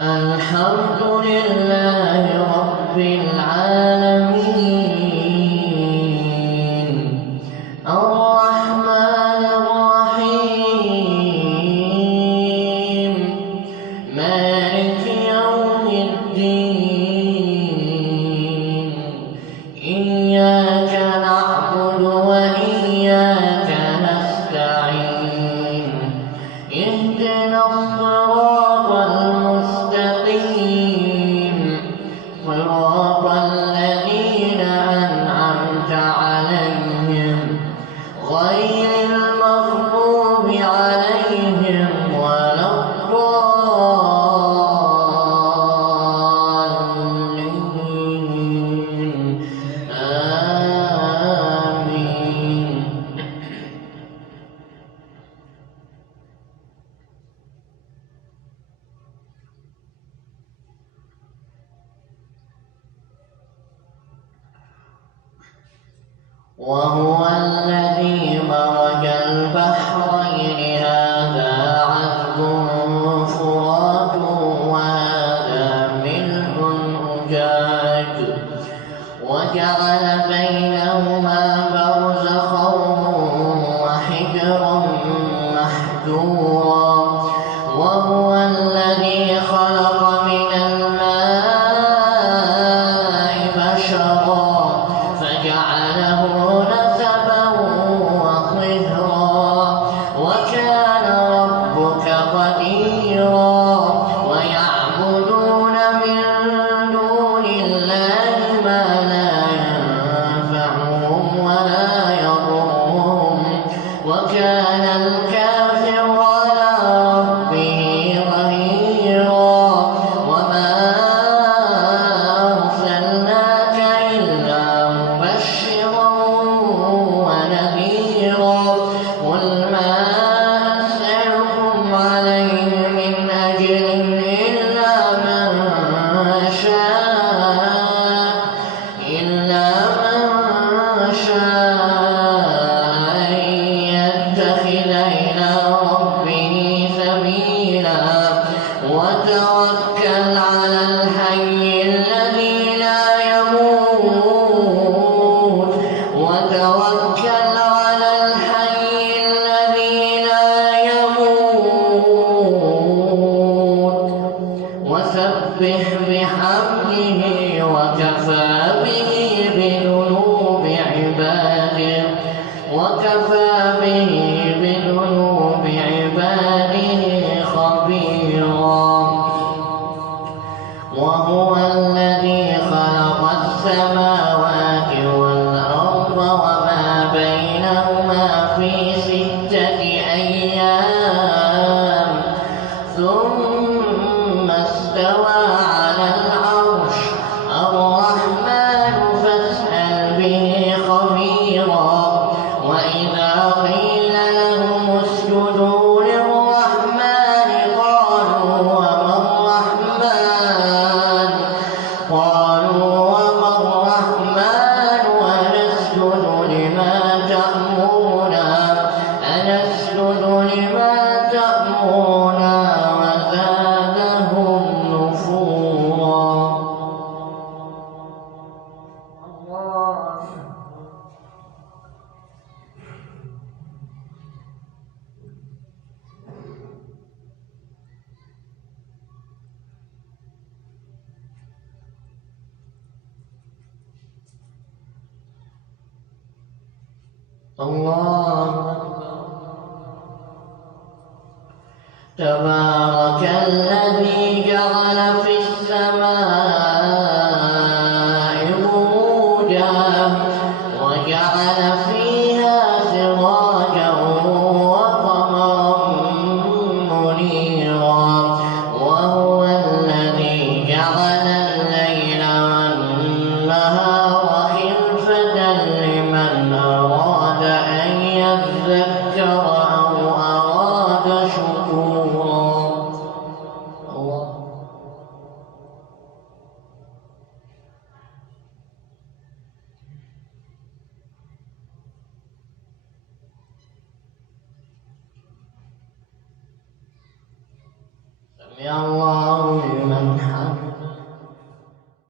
الحمد لله رب العالمين الرحمن الرحيم مالك يوم الدين إياك نعبد وإياك نستعين اهدنا الصراط المستقيم صراط الذين أنعمت عليهم غير المغضوب عليهم ولا الضالين آمين. وهو الذي مرج البحرين هذا عذب فرات وهذا ملح أجاج وجعل بينهما برزخا وحجرا محجورا وهو الذي خلق من الماء بشرا فجعله نسبا وصهرا وكان ربك قديرا ويعبدون من دون الله ما لا ينفعهم ولا يضرهم وكان الكافر على ربه ظهيرا وما أرسلناك إلا مبشرا ونذيرا قل ما أسألكم عليه من أجر إلا من شاء أن يتخذ إلى ربه سبيلا وتوكل على الحي الذي لا يموت وسبح بحمده وكفى به بذنوب عباده خبيرا وهو الذي خلق السماوات والأرض وما بينهما في 6 أيام ثم استوى على العرش الرحمن فاسأل به خبيرا وإذا قيل لهم اسجدوا للرحمن قالوا وما الرحمن أنسجد لما تأمرنا وزادهم نفورا. الله تبارك الذي جعل في السماء بروجا وجعل فيها سراجا وقمرا منيرا وهو الذي جعل الليل والنهار خلفة لمن أراد أن يذكر أو أراد شكورا. الله سمع الله لمن حمده.